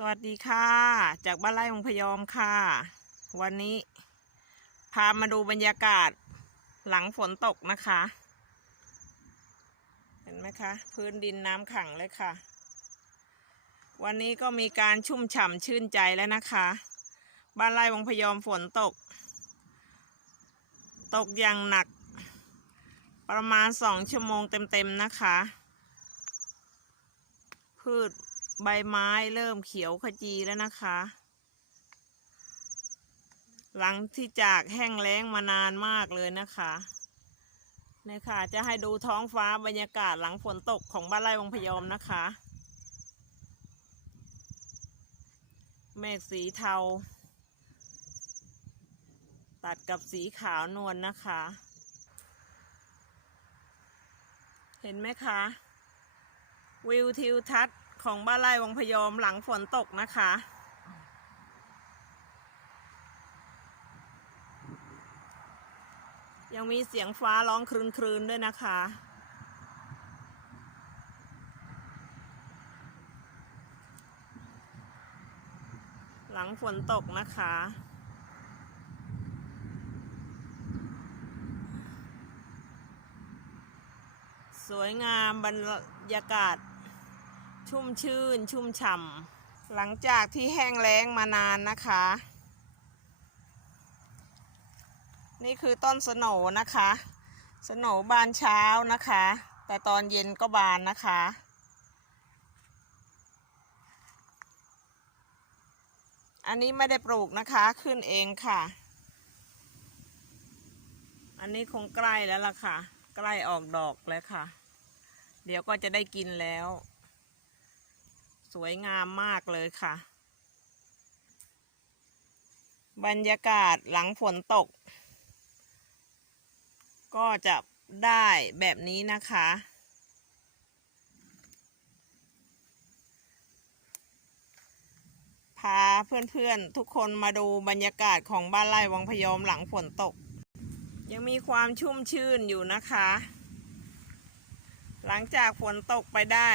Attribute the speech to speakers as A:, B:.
A: สวัสดีค่ะ จากบ้านไร่องพยอมค่ะ วันนี้พามาดูบรรยากาศหลังฝนตกนะคะ เห็นไหมคะ พื้นดินน้ำขังเลยค่ะ วันนี้ก็มีการชุ่มฉ่ำชื่นใจแล้วนะคะ บ้านไร่วงพยอมฝนตก ตกอย่างหนัก ประมาณสองชั่วโมงเต็มๆนะคะ พืช ใบไม้เริ่มเขียวขจีแล้วนะคะ หลังที่จากแห้งแล้งมานานมากเลยนะคะเนี่ยค่ะ จะให้ดูท้องฟ้าบรรยากาศหลังฝนตกของบ้านไร่วงพยอมนะคะ เมฆสีเทา ตัดกับสีขาวนวลนนะคะ เห็นไหมคะ วิวทิวทัศน์ ของบ้านไร่วังพยอมหลังฝนตกนะคะ ยังมีเสียงฟ้าร้องครืนๆด้วยนะคะหลังฝนตกนะคะ สวยงามบรรยากาศ ชุ่มชื่นชุ่มฉ่ำหลังจากที่แห้งแล้งมานานนะคะ นี่คือต้นสโหนนะคะ สโหนบานเช้านะคะ แต่ตอนเย็นก็บานนะคะอันนี้ไม่ได้ปลูกนะคะขึ้นเองค่ะ อันนี้คงใกล้แล้วล่ะค่ะ ใกล้ออกดอกแล้วค่ะ เดี๋ยวก็จะได้กินแล้ว สวยงามมากเลยค่ะ บรรยากาศหลังฝนตก ก็จะได้แบบนี้นะคะ พาเพื่อนๆทุกคนมาดูบรรยากาศของบ้านไร่วังพยอมหลังฝนตก ยังมีความชุ่มชื่นอยู่นะคะ หลังจากฝนตกไปได้